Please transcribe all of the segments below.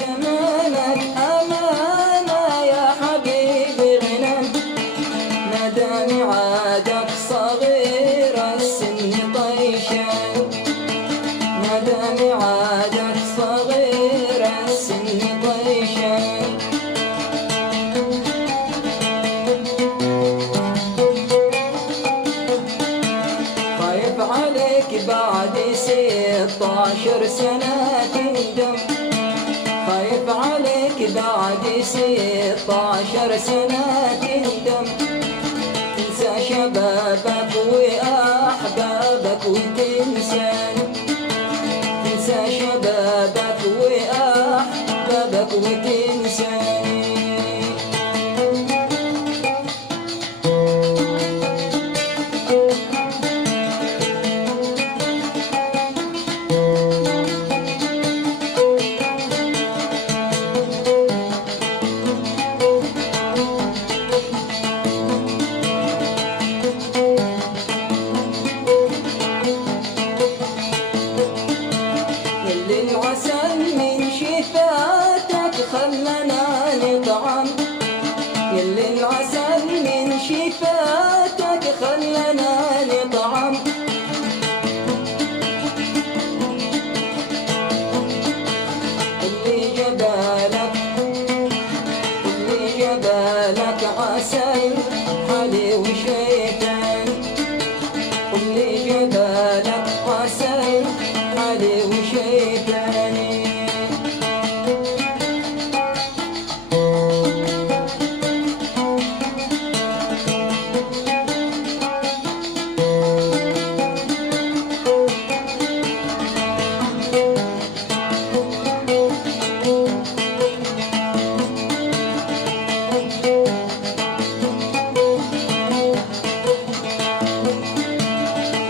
زمانك أمانة يا حبيبي غنى، ناداني عادك صغير السن طيشا، ناداني عادك صغير السن طيشا. خايف عليك بعد 16 سنة تندم، خايف عليك بعد 16 سنة تندم، تنسى شبابك وأحبابك وتنساني، تنسى شبابك وأحبابك وتنساني. العسل من شفاتك خلنا نطعم، كل العسل من شفاتك خلنا نطعم، اللي جبالك اللي جبالك عسل حلي وشيطان، اللي جبالك عسل حلي وشيطاني.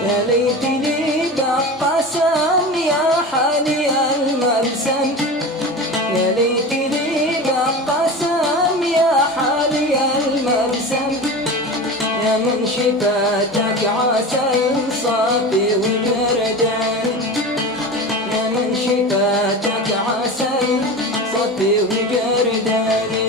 يا ليتني بقسم يا حالي المبسم، يا ليتني بقسم يا حالي المبسم، يا من شفاتك عسل صافي وجردان، يا من شفاتك عسل صافي وجرداني.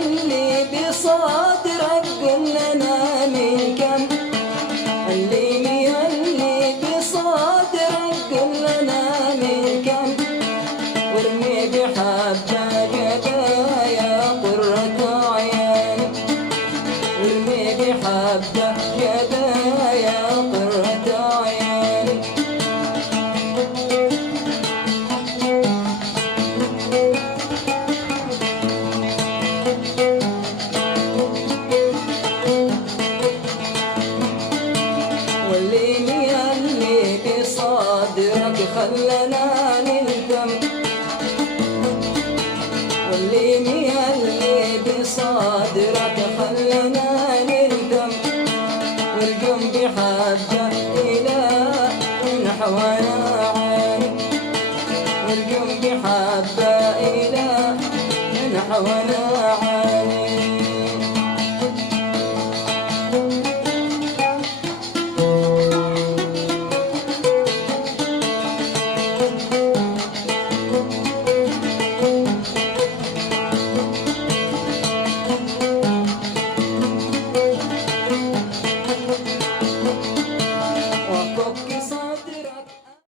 اللي بصدرك قل لنا من كم، اللي بصدرك قل لنا من كم، وارمي بحبة جبايا قرة عين، وارمي بحبة جبايا قرة عين. اللي بصدرك خلنا نندم، واللي بصدرك خلنا نندم، والجنب حبة إلى نحونا عين، والجنب حبة إلى نحونا عين.